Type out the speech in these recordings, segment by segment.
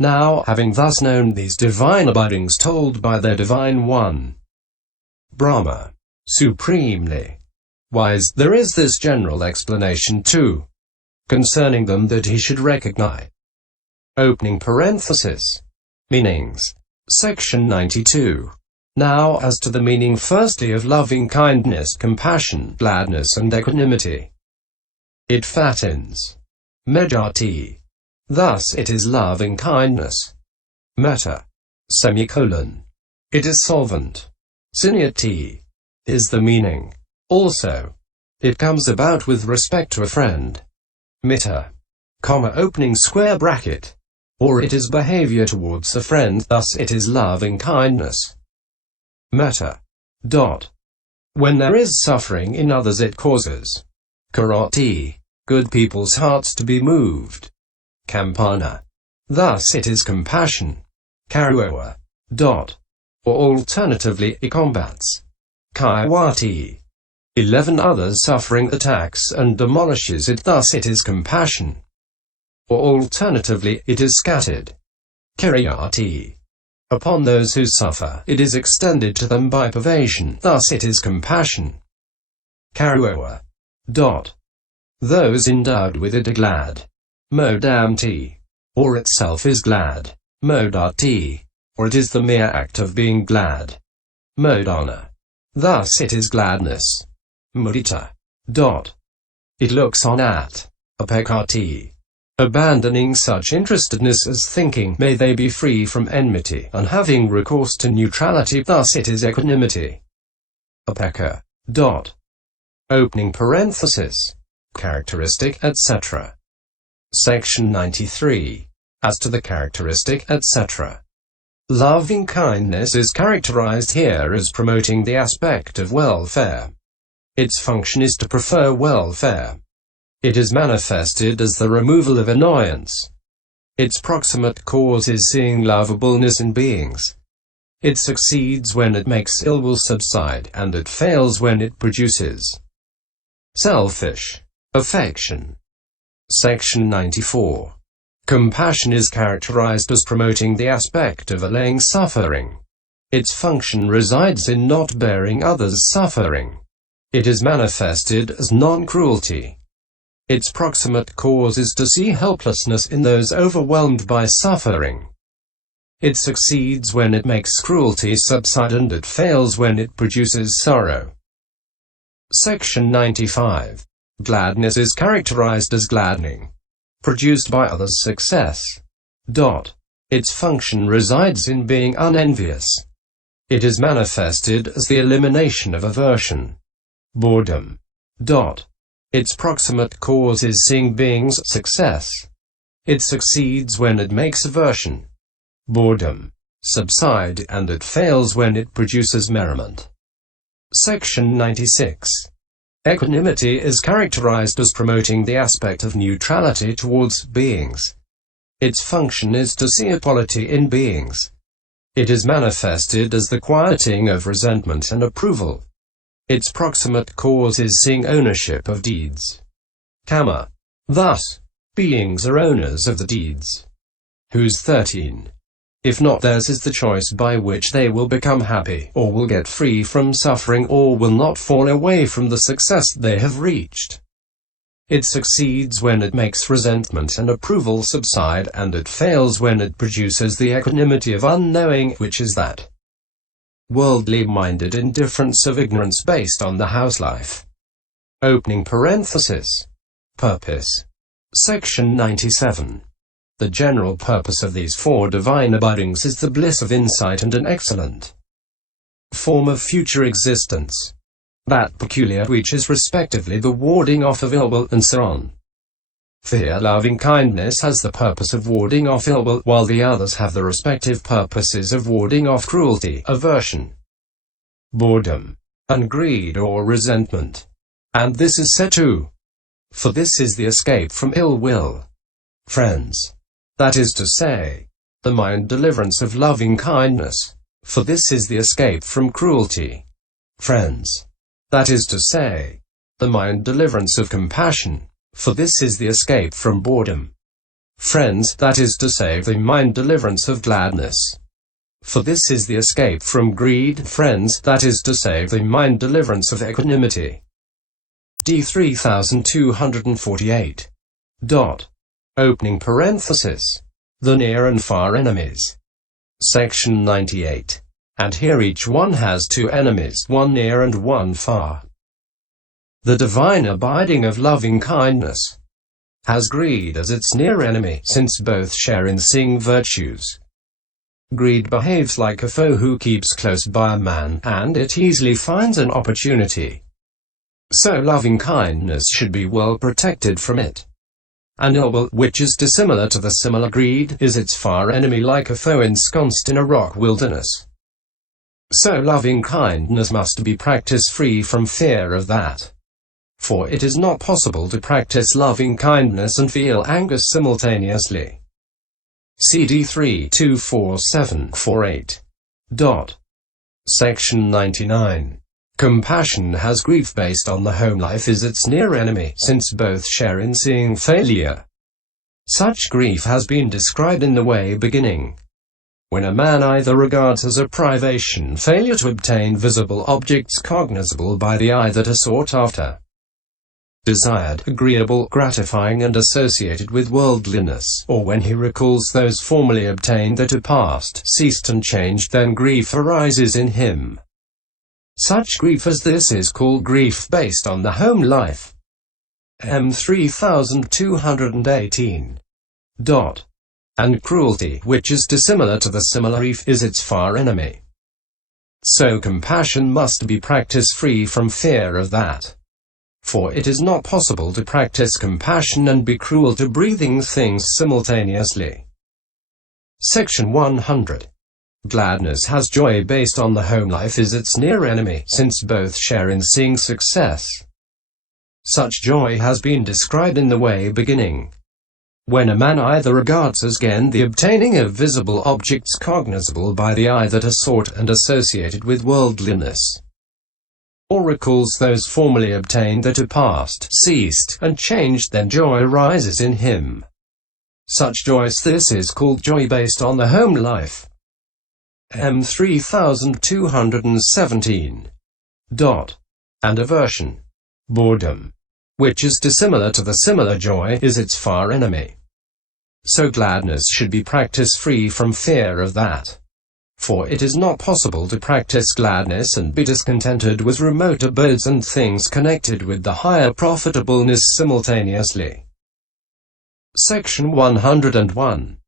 Now, having thus known these divine abidings told by their divine one, Brahma, supremely wise, there is this general explanation too, concerning them that he should recognize. Opening parenthesis. Meanings. Section 92. Now, as to the meaning firstly of loving kindness, compassion, gladness and equanimity. It fattens. Mejjati. Thus it is loving kindness. Metta. It is solvent. Siniyhati. Is the meaning. Also, it comes about with respect to a friend. Mitta, opening square bracket. Or it is behavior towards a friend, thus it is loving kindness. Metta. When there is suffering in others it causes karoti, good people's hearts to be moved. Kampana. Thus it is compassion. Karuoa. Or alternatively it combats kiriyati. 11 others suffering attacks and demolishes it, thus it is compassion. Or alternatively it is scattered. Kiriyati. Upon those who suffer, it is extended to them by pervasion, thus it is compassion. Karuoa. Those endowed with it are glad. Mejjati. Or itself is glad. Mejjati. Or it is the mere act of being glad. Mejjana. Thus it is gladness. Mitta. It looks on at abidings. Abandoning such interestedness as thinking, may they be free from enmity, and having recourse to neutrality, thus it is equanimity. Opening parenthesis. Characteristic, etc. Section 93. As to the characteristic, etc. Loving kindness is characterized here as promoting the aspect of welfare. Its function is to prefer welfare. It is manifested as the removal of annoyance. Its proximate cause is seeing lovableness in beings. It succeeds when it makes ill will subside, and it fails when it produces selfish affection. Section 94. Compassion is characterized as promoting the aspect of allaying suffering. Its function resides in not bearing others' suffering. It is manifested as non-cruelty. Its proximate cause is to see helplessness in those overwhelmed by suffering. It succeeds when it makes cruelty subside, and it fails when it produces sorrow. Section 95. Gladness is characterized as gladdening, produced by others' success. Its function resides in being unenvious. It is manifested as the elimination of aversion. Boredom. Its proximate cause is seeing beings' success. It succeeds when it makes aversion, boredom, subside, and it fails when it produces merriment. Section 96. Equanimity is characterized as promoting the aspect of neutrality towards beings. Its function is to see equality in beings. It is manifested as the quieting of resentment and approval. Its proximate cause is seeing ownership of deeds. Karma. Thus, beings are owners of the deeds. Whose 13. If not theirs is the choice by which they will become happy, or will get free from suffering, or will not fall away from the success they have reached. It succeeds when it makes resentment and approval subside, and it fails when it produces the equanimity of unknowing, which is that worldly-minded indifference of ignorance based on the house life. Opening parenthesis. Purpose. Section 97. The general purpose of these four divine abidings is the bliss of insight and an excellent form of future existence. That peculiar which is respectively the warding off of ill will, and so on. Fear loving kindness has the purpose of warding off ill will, while the others have the respective purposes of warding off cruelty, aversion, boredom, and greed or resentment. And this is said to, for this is the escape from ill will. Friends. That is to say, the mind deliverance of loving kindness. For this is the escape from cruelty. Friends. That is to say, the mind deliverance of compassion. For this is the escape from boredom. friends, that is to say, the mind deliverance of gladness. For this is the escape from greed, friends, that is to say, the mind deliverance of equanimity. D 3248. Opening parenthesis. The near and far enemies. Section 98. And here each one has two enemies, one near and one far. The divine abiding of loving kindness has greed as its near enemy, since both share in seeing virtues. Greed behaves like a foe who keeps close by a man, and it easily finds an opportunity. So loving kindness should be well protected from it. And ill, which is dissimilar to the similar greed, is its far enemy like a foe ensconced in a rock wilderness. So loving kindness must be practiced free from fear of that. For it is not possible to practice loving kindness and feel anger simultaneously. CD 324748. Section 99. Compassion has grief based on the home life is its near enemy, since both share in seeing failure. Such grief has been described in the way beginning. When a man either regards as a privation failure to obtain visible objects cognizable by the eye that are sought after, desired, agreeable, gratifying and associated with worldliness, or when he recalls those formerly obtained that are past, ceased and changed, then grief arises in him. Such grief as this is called grief based on the home life. M 3218. And cruelty, which is dissimilar to the similar grief, is its far enemy. So compassion must be practiced free from fear of that. For it is not possible to practice compassion and be cruel to breathing things simultaneously. Section 100. Gladness has joy based on the home life is its near enemy, since both share in seeing success. Such joy has been described in the way beginning. When a man either regards as gain the obtaining of visible objects cognizable by the eye that are sought and associated with worldliness, or recalls those formerly obtained that are past, ceased, and changed, then joy arises in him. Such joy as this is called joy based on the home life. M 3217. And aversion, boredom, which is dissimilar to the similar joy, is its far enemy. So gladness should be practiced free from fear of that. For it is not possible to practice gladness and be discontented with remote abodes and things connected with the higher profitableness simultaneously. Section 101.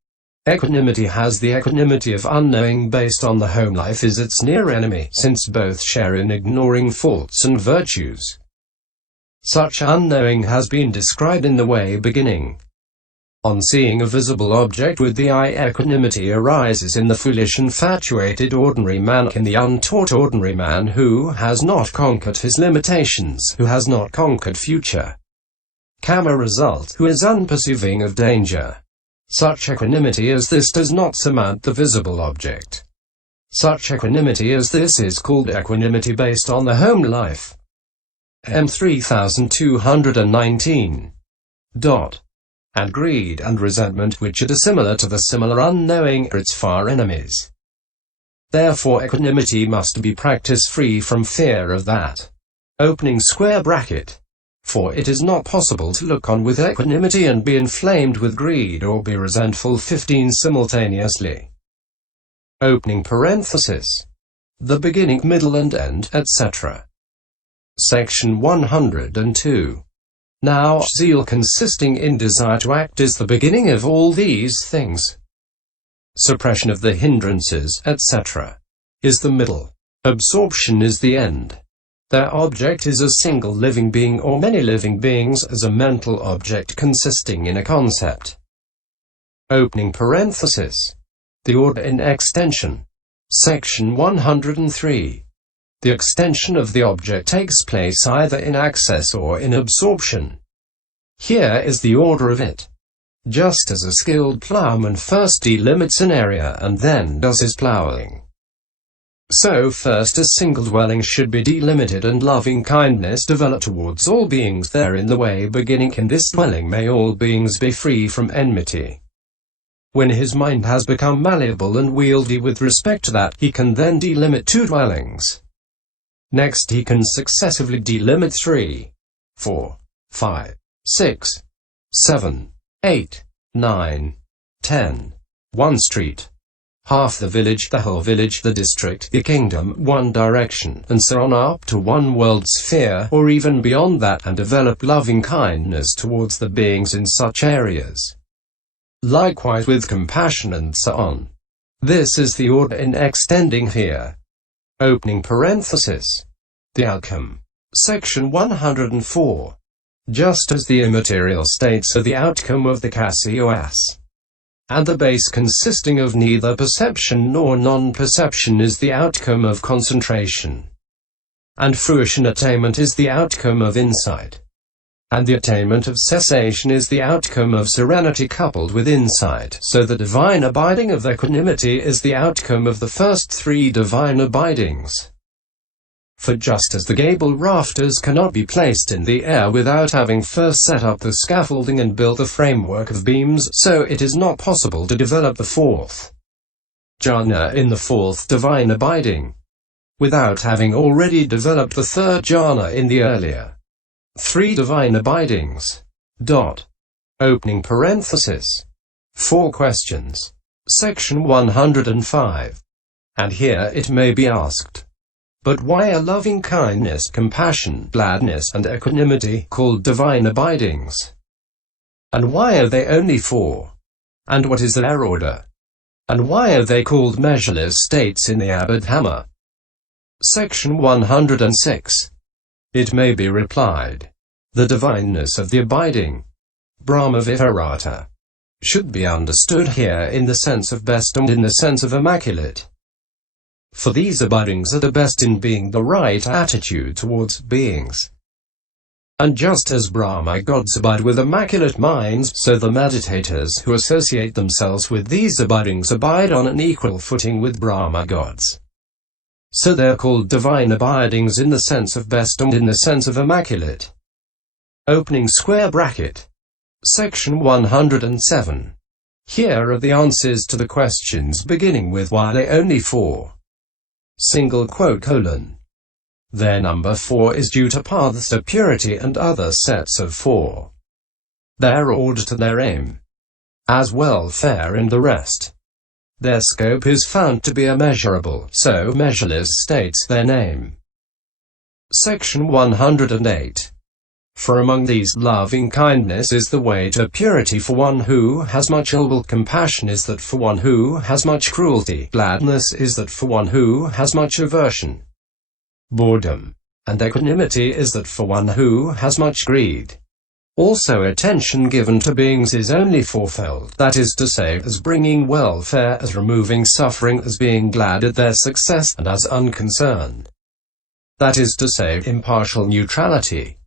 Equanimity has the equanimity of unknowing based on the home life is its near enemy, since both share in ignoring faults and virtues. Such unknowing has been described in the way beginning. On seeing a visible object with the eye, equanimity arises in the foolish infatuated ordinary man, in the untaught ordinary man who has not conquered his limitations, who has not conquered future karma result, who is unperceiving of danger. Such equanimity as this does not surmount the visible object. Such equanimity as this is called equanimity based on the home life. M 3219. And greed and resentment, which are dissimilar to the similar unknowing, are its far enemies. Therefore equanimity must be practiced free from fear of that. Opening square bracket. For it is not possible to look on with equanimity and be inflamed with greed or be resentful 15 simultaneously. Opening parenthesis. The beginning, middle and end, etc. Section 102. Now, zeal consisting in desire to act is the beginning of all these things. Suppression of the hindrances, etc., is the middle. Absorption is the end. Their object is a single living being or many living beings as a mental object consisting in a concept. Opening parenthesis. The order in extension. Section 103. The extension of the object takes place either in access or in absorption. Here is the order of it. Just as a skilled plowman first delimits an area and then does his plowing, so first a single dwelling should be delimited and loving kindness develop towards all beings there in the way beginning. In this dwelling may all beings be free from enmity. When his mind has become malleable and wieldy with respect to that, he can then delimit 2 dwellings. Next he can successively delimit 3, 4, 5, 6, 7, 8, 9, 10, 1 street, half the village, the whole village, the district, the kingdom, 1 direction, and so on up to 1 world sphere, or even beyond that, and develop loving kindness towards the beings in such areas. Likewise with compassion and so on. This is the order in extending here. Opening parenthesis. The outcome. Section 104. Just as the immaterial states are the outcome of the karuoas, and the base consisting of neither perception nor non-perception is the outcome of concentration, and fruition attainment is the outcome of insight, and the attainment of cessation is the outcome of serenity coupled with insight, so the divine abiding of equanimity is the outcome of the first 3 divine abidings. For just as the gable rafters cannot be placed in the air without having first set up the scaffolding and built the framework of beams, so it is not possible to develop the 4th jhana in the 4th divine abiding, without having already developed the 3rd jhana in the earlier 3 divine abidings. Opening parenthesis. 4 questions. Section 105. And here it may be asked, but why are loving kindness, compassion, gladness, and equanimity called divine abidings? And why are they only 4? And what is their order? And why are they called measureless states in the Abhidhamma? Section 106. It may be replied, the divineness of the abiding, brahma viharata, should be understood here in the sense of best and in the sense of immaculate. For these abidings are the best in being the right attitude towards beings. And just as Brahma gods abide with immaculate minds, so the meditators who associate themselves with these abidings abide on an equal footing with Brahma gods. So they are called divine abidings in the sense of best and in the sense of immaculate. Opening square bracket. Section 107. Here are the answers to the questions beginning with why are they only 4? Single quote colon. Their number 4 is due to paths to purity and other sets of 4. Their order to their aim, as welfare and the rest. Their scope is found to be immeasurable, so measureless states their name. Section 108. For among these, loving kindness is the way to purity for one who has much ill will, compassion is that for one who has much cruelty, gladness is that for one who has much aversion, boredom, and equanimity is that for one who has much greed. Also attention given to beings is only fourfold, that is to say, as bringing welfare, as removing suffering, as being glad at their success, and as unconcerned. That is to say, impartial neutrality.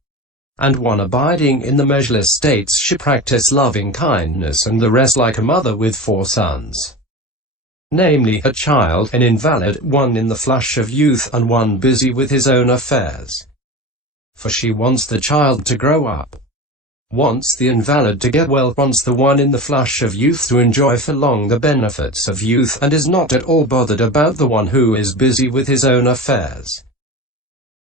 And one abiding in the measureless states should practice loving kindness, and the rest like a mother with 4 sons. Namely, a child, an invalid, one in the flush of youth, and one busy with his own affairs. For she wants the child to grow up, wants the invalid to get well, wants the one in the flush of youth to enjoy for long the benefits of youth, and is not at all bothered about the one who is busy with his own affairs.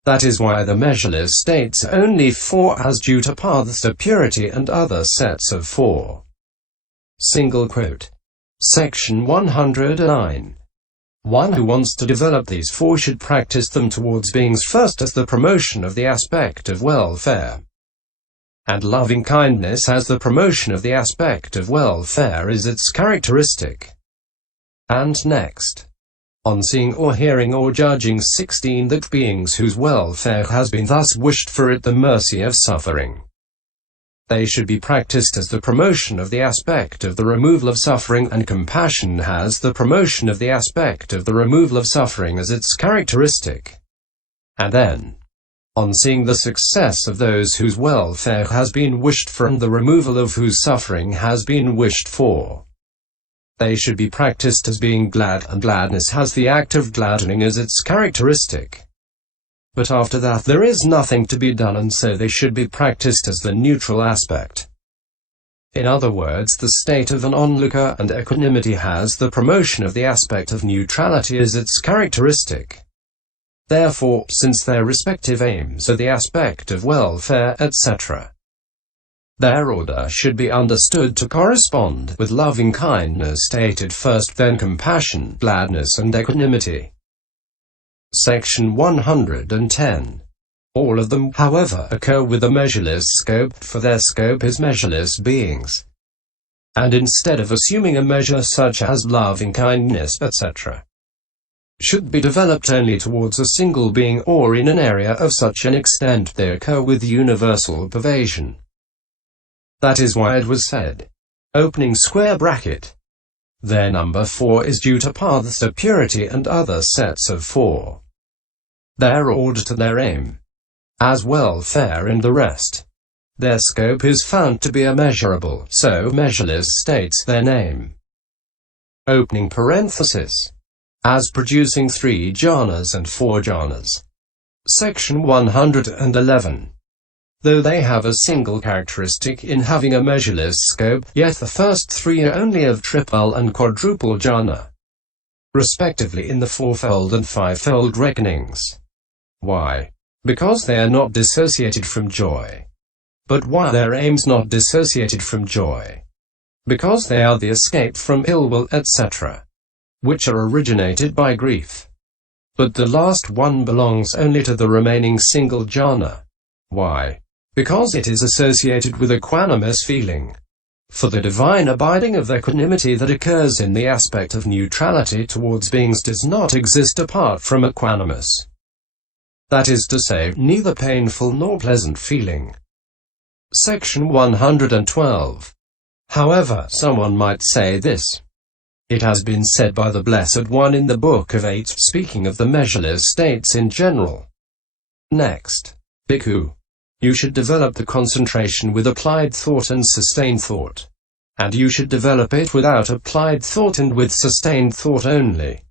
That is why the measureless states are only 4, as due to paths to purity and other sets of 4. Single quote. Section 109. One who wants to develop these 4 should practice them towards beings first as the promotion of the aspect of welfare. And loving kindness as the promotion of the aspect of welfare is its characteristic. And next, on seeing or hearing or judging 16 that beings whose welfare has been thus wished for at the mercy of suffering, they should be practiced as the promotion of the aspect of the removal of suffering, and compassion has the promotion of the aspect of the removal of suffering as its characteristic. And then, on seeing the success of those whose welfare has been wished for and the removal of whose suffering has been wished for, they should be practiced as being glad, and gladness has the act of gladdening as its characteristic. But after that there is nothing to be done, and so they should be practiced as the neutral aspect. In other words, the state of an onlooker, and equanimity has the promotion of the aspect of neutrality as its characteristic. Therefore, since their respective aims are the aspect of welfare, etc., their order should be understood to correspond with loving-kindness stated first, then compassion, gladness and equanimity. Section 110. All of them, however, occur with a measureless scope, for their scope is measureless beings. And instead of assuming a measure such as loving-kindness, etc., should be developed only towards a single being, or in an area of such an extent they occur with universal pervasion. That is why it was said, opening square bracket, their number 4 is due to paths to purity and other sets of 4. Their order to their aim, as welfare and the rest. Their scope is found to be immeasurable, so measureless states their name. Opening parenthesis. As producing 3 jhanas and 4 jhanas. Section 111. Though they have a single characteristic in having a measureless scope, yet the first 3 are only of triple and quadruple jhana, respectively in the 4-fold and 5-fold reckonings. Why? Because they are not dissociated from joy. But why their aims not dissociated from joy? Because they are the escape from ill will, etc., which are originated by grief. But the last one belongs only to the remaining single jhana. Why? Because it is associated with equanimous feeling. For the divine abiding of equanimity that occurs in the aspect of neutrality towards beings does not exist apart from equanimous. That is to say, neither painful nor pleasant feeling. Section 112. However, someone might say this. It has been said by the Blessed One in the Book of 8, speaking of the measureless states in general. Next, Bhikkhu, you should develop the concentration with applied thought and sustained thought. And you should develop it without applied thought and with sustained thought only.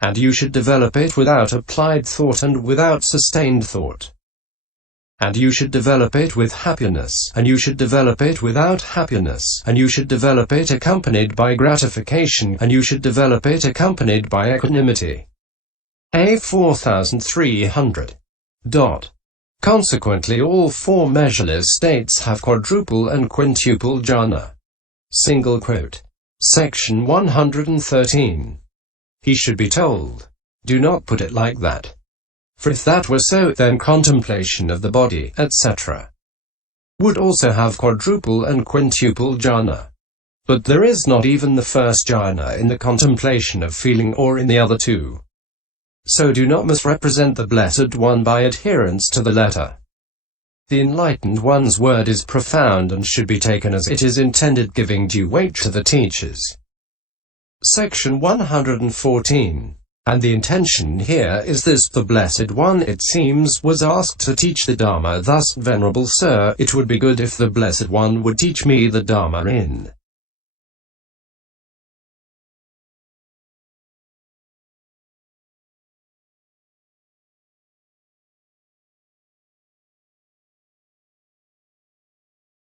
And you should develop it without applied thought and without sustained thought. And you should develop it with happiness, and you should develop it without happiness, and you should develop it accompanied by gratification, and you should develop it accompanied by equanimity. A 4300. Consequently, all 4 measureless states have quadruple and quintuple jhana. Single quote. Section 113. He should be told, do not put it like that. For if that were so, then contemplation of the body, etc., would also have quadruple and quintuple jhana. But there is not even the first jhana in the contemplation of feeling or in the other 2. So do not misrepresent the Blessed One by adherence to the letter. The enlightened one's word is profound and should be taken as it is intended, giving due weight to the teachers. Section 114. And the intention here is this: the Blessed One, it seems, was asked to teach the Dharma thus: Venerable Sir, it would be good if the Blessed One would teach me the Dharma in